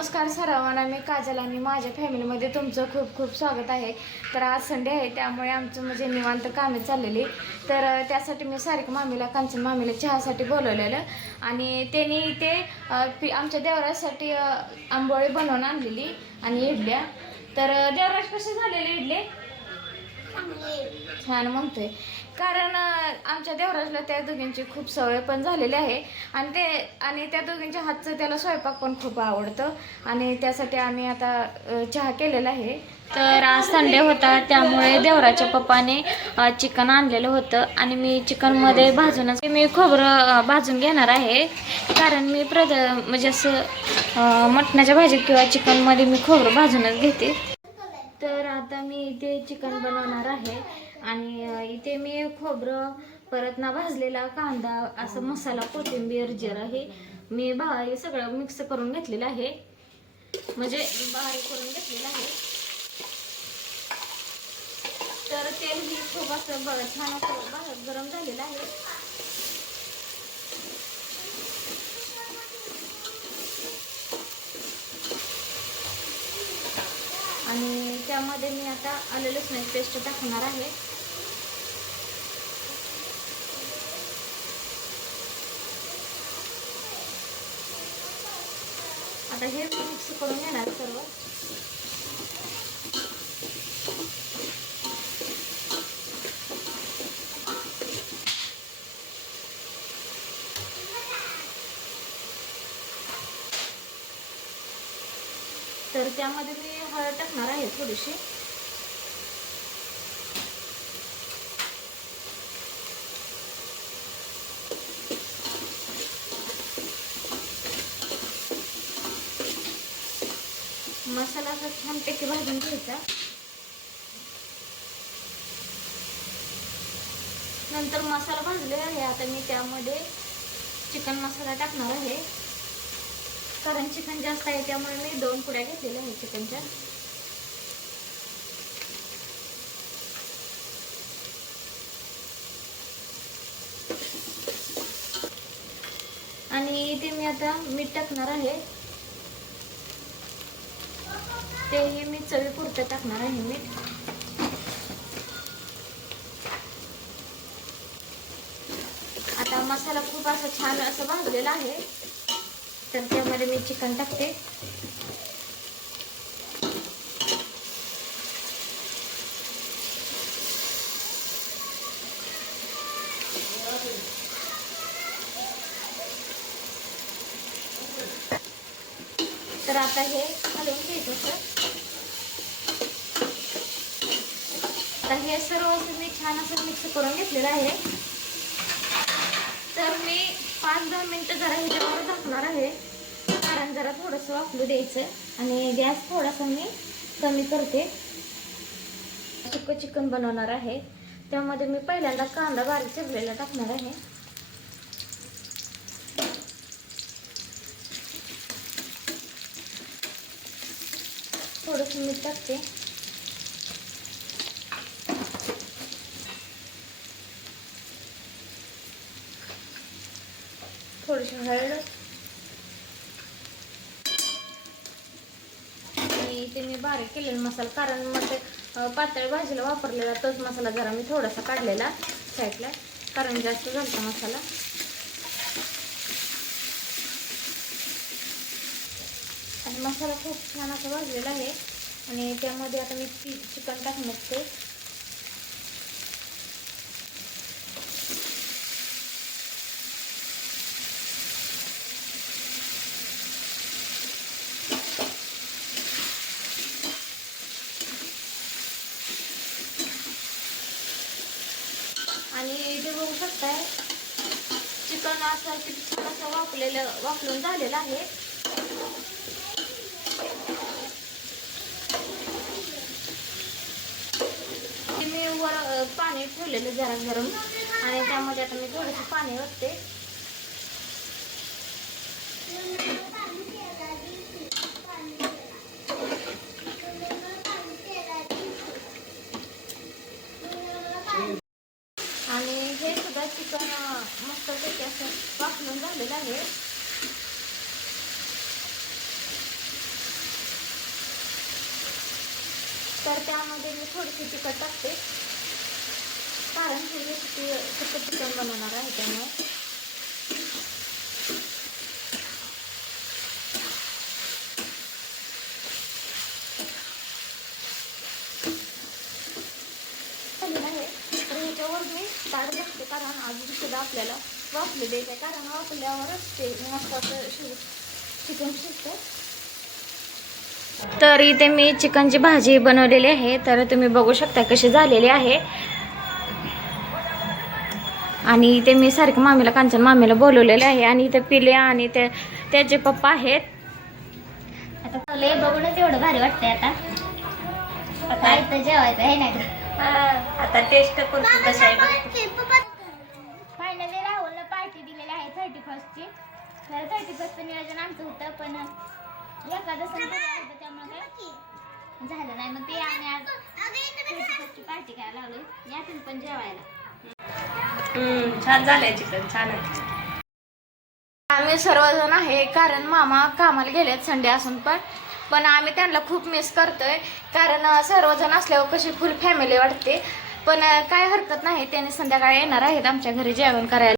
नमस्कार सर्वांना, मी काजल आणि माझ्या फॅमिलीमध्ये तुमचं खूप खूप स्वागत आहे। तर आज संडे आहे, त्यामुळे आमचं म्हणजे निवांत कामे चाललेली। तर त्यासाठी मी सारिका मामीला, कांचन मामीला चहासाठी बोलवलेलं आणि त्यांनी ते आमच्या देवरासाठी आंबोळी बनवून आणलेली आणि इडल्या। तर देवराज कसे झालेले इडले? छान म्हणतोय, कारण आमच्या देवराजला त्या दोघींची खूप सवय पण झालेली आहे आणि त्या दोघींच्या हातचं त्याला स्वयंपाक पण खूप आवडतं आणि त्यासाठी आम्ही आता चहा केलेला आहे। तर आज संडे होता, त्यामुळे देवराच्या पप्पाने चिकन आणलेलं होतं आणि मी चिकनमध्ये मी खोबरं भाजून घेणार आहे, कारण मी म्हणजे असं मटणाच्या भाजीत किंवा चिकनमध्ये मी खोबरं भाजूनच घेते। तर आता मी इथे चिकन बनवणार आहे आणि इथे मी खोबरं, परत ना भाजलेला कांदा, असं मसाला, कोथिंबीर, जिरं हे मी सगळं मिक्स करून घेतलेलं आहे, म्हणजे बारीक करून घेतलेलं आहे। तर तेल ही खूप असं छान असं गरम झालेलं आहे। आणि त्यामध्ये मी आता आलं लसणाची पेस्ट टाकणार आहे। आता हे मिक्स करून घेणार सर्व। तर त्यामध्ये मी हळद टाकणार आहे थोडीशी, मसाला असा छानपैकी भाजून घ्यायचा। नंतर मसाला भाजलेला आहे, आता मी त्यामध्ये चिकन मसाला टाकणार आहे, कारण चिकन जास्त आहे त्यामुळे मी 2 पुड्या घेतलेल्या आहेत चिकनच्या। आणि इथे मी आता मीठ टाकणार आहे, तेही मी चवीपुरतं टाकणार आहे मीठ। आता मसाला खूप असं छान असं भाजलेला आहे, तर त्यामध्ये मी चिकन टाकते। तर आता हे हलवून घ्यायचं। आता हे सर्व असं मी छान असं मिक्स करून घेतलेलं आहे। तर मी 5-10 मिनिटं जरा ह्याच्यावर झाकणार आहे, कारण जरा थोडंसं वाफलू द्यायचं आणि गॅस थोडासा मी कमी करते। सुक्कं चिकन बनवणार आहे, त्यामध्ये मी पहिल्यांदा कांदा बारीक चिरलेला टाकणार आहे, थोडंसं मीठ टाकते, थोडीशी हळद आणि इथे मी बारीक केलेला मसाला, कारण मग ते पातळ भाजीला वापरलेला तोच मसाला जरा मी थोडासा काढलेला साईडला, कारण जास्त झाला मसाला। आणि मसाला खूप छान असा भाजलेला आहे आणि त्यामध्ये आता मी चिकन टाकणार ते। आणि इथे बघू शकताय चिकन असं किती छान असं वाफलून झालेलं आहे। मी वर पाणी ठेवलेलं जरा गरम, आणि त्यामध्ये आता मी थोडंसं पाणी ओतते। आणि हे सुद्धा चिकन मस्तपैकी असं वाफलून झालेलं आहे। तर त्यामध्ये मी थोडीशी तिखट टाकते, कारण ही रेसिपी तिखट चिकन बनवणार आहे त्यामुळे. तर ह्याच्यावर मी ताट बघते, कारण अजून सुद्धा आपल्याला वाफले द्यायचं आहे, कारण वाफल्यावरच ते मस्त असं चिकन शिजतं. तर इथे मी चिकनची भाजी बनवलेली आहे, तर तुम्ही बघू शकता कशी झालेली आहे. आणि इथे मी सारखं मामीला, कांचन मामीला बोलवलेले आहे, आणि इथे पिले आणि त्याचे पप्पा आहेत. आता लय बघूनच एवढं भारी वाटतंय. आता इथं जेवायचं आहे ना. आता टेस्ट करून कसं आहे. फायनली राहुलला पार्टी दिलेली आहे 31st ची. तर 31st नियोजन आमचं होतं, पण एखादं सण होतं त्यामुळे काय झालं नाही. मग ते आम्ही आज 31st ची पार्टी करायला लावली. या तुम्ही पण जेवायला. छान झालंय चिकन, छान आहे. आम्ही सर्वजण आहे, कारण मामा कामाला गेलेत संडे असून पण आम्ही त्यांना खूप मिस करतोय, कारण सर्वजण असल्यावर कशी फुल फॅमिली वाटते. पण काय हरकत नाही, त्यांनी संध्याकाळी येणार आहेत आमच्या घरी जेवण करायला.